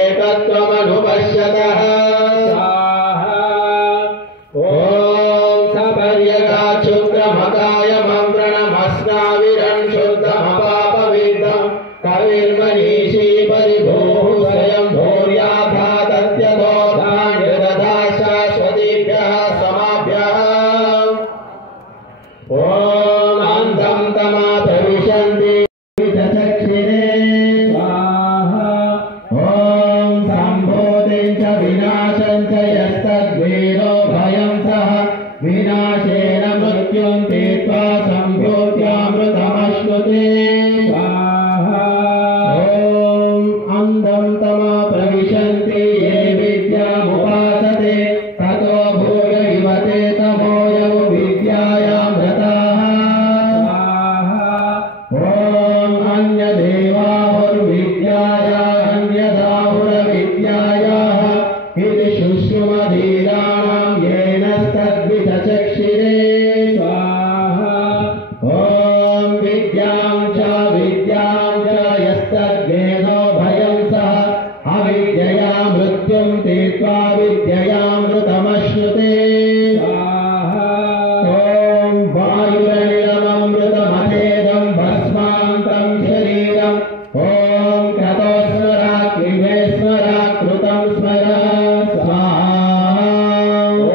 एकत्वमनुपश्यतः ओम सपर्यगाच्छुक्रमकाय मन्त्रणमस्नाविरं शुद्धमपापविद्धं कविर्मनीषी परिभूः स्वयं भूर्याभातत्यतो धान्यदधा शाश्वतीभ्यः समाभ्यः ओम अन्धं तमा प्रविशन्ति चक्षिरे स्वाहा ओम सम्भोतिं च विनाशं च यस्तद्वीरो भयं सह विनाशेन मृत्युं तीर्त्वा सम्भूत्यामृतमश्नुते स्वाहा ओम अन्धं तमा प्रविशन्ति ये विद्यामुपासते ततो भूय इवते तमोऽयं विद्यायामृताः स्वाहा ओम अन्यदेवाहुर्विद्याया अन्यदाहुरविद्यायाः इति शुश्रुमधीराणां येन तद्विचक्षिरे स्वाहा ओम विद्यां च यस्तद्वेदो भयं सः अविद्यया मृत्युं तीर्त्वा विद्ययामृतमश्नुते स्वाहा ओम वायुरनिलममृतमथेदं भस्मान्तं शरीरम् ओम क्रतोस्मराग्निवे स्मराकृतं स्मर स्वाहा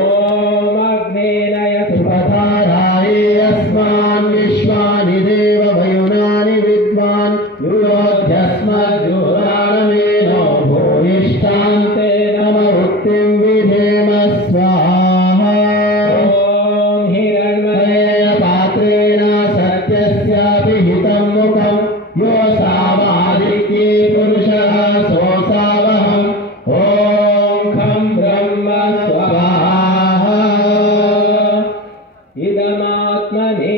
ओम अग्नेनय सुपथाराये अस्मान् विश्वानि देव वयुनानि विद्वान् युयोध्यस्मद्युराणमेनो भूयिष्ठान्ते नमवृत्तिं विधेम स्वाहा ओम हिरण्मयेन पात्रेण सत्यस्यापि हितं मुखं यो सामादित्ये पुरुषः सोऽसावहम् ओम खं ब्रह्म स्वाहा इदमात्मने